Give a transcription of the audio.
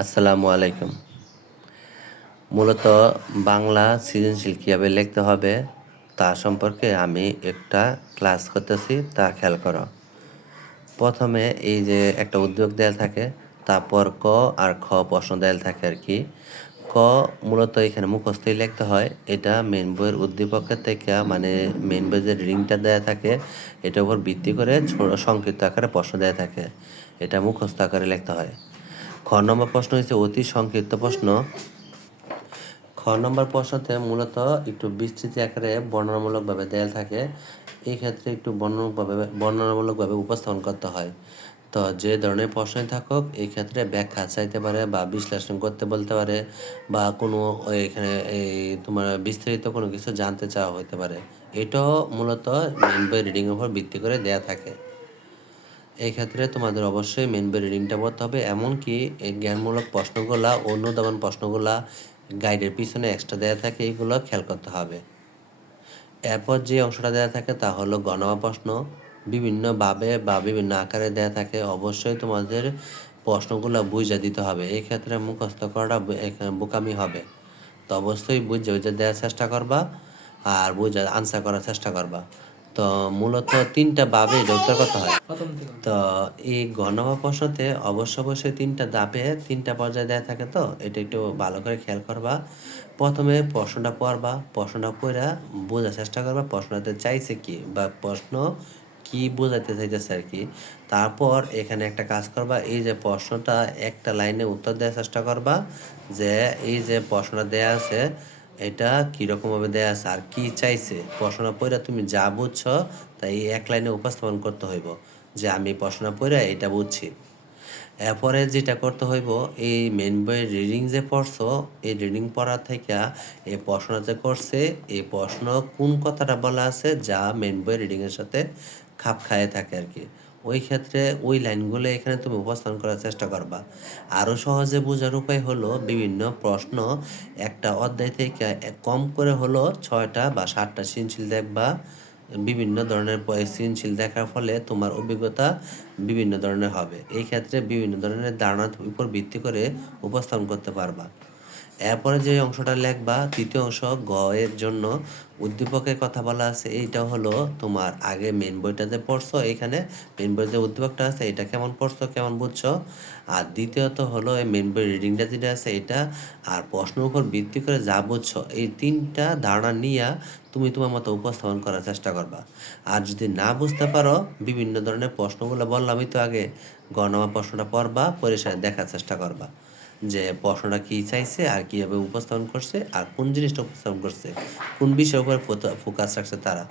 আসসালামু আলাইকুম। মূলত বাংলা সৃজনশীল কীভাবে লিখতে হবে তা সম্পর্কে আমি একটা ক্লাস করতেছি, তা খেয়াল করো। প্রথমে এই যে একটা উদ্যোগ দেওয়া থাকে, তারপর ক আর খ প্রশ্ন দেওয়া থাকে আর কি। ক মূলত এখানে মুখস্থই লিখতে হয়। এটা মেন বইয়ের উদ্দীপকের থেকে মানে মেন বইয়ের যে রিডিংটা দেওয়া থাকে এটার উপর ভিত্তি করে সংক্ষিপ্ত আকারে প্রশ্ন দেওয়া থাকে, এটা মুখস্থ আকারে লিখতে হয়। খ নম্বর প্রশ্ন হচ্ছে অতি সংক্ষিপ্ত প্রশ্ন। খ নম্বর প্রশ্নতে মূলত একটু বিস্তৃত আকারে বর্ণনামূলকভাবে দেওয়া থাকে। এই ক্ষেত্রে একটু বর্ণনামূলকভাবে উপস্থাপন করতে হয়। তো যে ধরনের প্রশ্নই থাকুক এই ক্ষেত্রে ব্যাখ্যা চাইতে পারে বা বিশ্লেষণ করতে বলতে পারে বা কোনো এখানে এই তোমার বিস্তারিত কোনো কিছু জানতে চাওয়া হতে পারে। এটাও মূলত মেন বই রিডিংয়ের উপর ভিত্তি করে দেয়া থাকে। এই ক্ষেত্রে তোমাদের অবশ্যই মেন বই রিডিংটা পড়তে হবে, এমনকি এই জ্ঞানমূলক প্রশ্নগুলা অনুধাবন প্রশ্নগুলা গাইডের পিছনে এক্সট্রা দেওয়া থাকে, এইগুলো খেয়াল করতে হবে। এরপর যে অংশটা দেওয়া থাকে তা হলো গণনা প্রশ্ন, বিভিন্নভাবে বা বিভিন্ন আকারে দেওয়া থাকে। অবশ্যই তোমাদের প্রশ্নগুলো বুঝে দিতে হবে, এই ক্ষেত্রে মুখস্থ করাটা বোকামি হবে। তো অবশ্যই বুঝে দেওয়ার চেষ্টা করবা আর বুঝে আনসার করার চেষ্টা করবা। তো মূলত তিনটা ভাবে এটা উত্তর করতে হয়। তো এই গণনা প্রশ্নতে অবশ্যই তিনটা ধাপে তিনটা পর্যায়ে দেওয়া থাকে, তো এটা একটু ভালো করে খেয়াল করবা। প্রথমে প্রশ্নটা পড়বা, প্রশ্নটা পড়া বোঝার চেষ্টা করবা প্রশ্নতে চাইছে কি বা প্রশ্ন কি বোঝাতে চাইতেছে আর কি। তারপর এখানে একটা কাজ করবা, এই যে প্রশ্নটা একটা লাইনে উত্তর দেওয়ার চেষ্টা করবা যে এই যে প্রশ্নটা দেয়া আছে এটা কীরকমভাবে দেয়া আছে আর কি চাইছে। প্রশ্নটা পড়া তুমি যা বুঝছো তাই এক লাইনে উপস্থাপন করতে হইব যে আমি প্রশ্নটা পড়া এটা বুঝছি। এরপরে যেটা করতে হইব, এই মেন বইয়ের রিডিং যে পড়ছো এই রিডিং পড়া থেকে এই প্রশ্ন যে করছে এই প্রশ্ন কোন কথাটা বলা আছে যা মেন বইয়ের রিডিংয়ের সাথে খাপ খায়ে থাকে আর কি। ওই ক্ষেত্রে ওই লাইনগুলো এখানে তুমি উপস্থাপন করার চেষ্টা করবা। আরও সহজে বোঝার উপায় হলো বিভিন্ন প্রশ্ন একটা অধ্যায় থেকে কম করে হলো 6টা বা 7টা সৃজনশীল দেখবা। বিভিন্ন ধরনের সৃজনশীল দেখার ফলে তোমার অভিজ্ঞতা বিভিন্ন ধরনের হবে। এই ক্ষেত্রে বিভিন্ন ধরনের ধারণার উপর ভিত্তি করে উপস্থাপন করতে পারবা। এরপরে যে অংশটা লিখবা তৃতীয় অংশ গ এর জন্য উদ্দীপকের কথা বলা আছে। এইটা হলো তোমার আগে মেন বইটাতে পড়ছো, এখানে মেন বইয়ের যে উদ্দীপকটা আছে এটা কেমন পড়ছো কেমন বুঝছো। আর দ্বিতীয়ত হলো এই মেন বই রিডিংটা যেটা আছে এটা, আর প্রশ্নের উপর ভিত্তি করে যা বুঝছো এই তিনটা ধারণা নিয়ে তুমি তোমার মতো উপস্থাপন করার চেষ্টা করবা। আর যদি না বুঝতে পারো বিভিন্ন ধরনের প্রশ্নগুলো বললামই তো আগে, গণনা প্রশ্নটা পড়বা পরিষ্কার দেখার চেষ্টা করবা যে প্রশ্নটা কি চাইছে আর কিভাবে উপস্থাপন করছে আর কোন জিনিসটা উপস্থাপন করছে, কোন বিষয়ের উপর ফোকাস রাখছে তারা।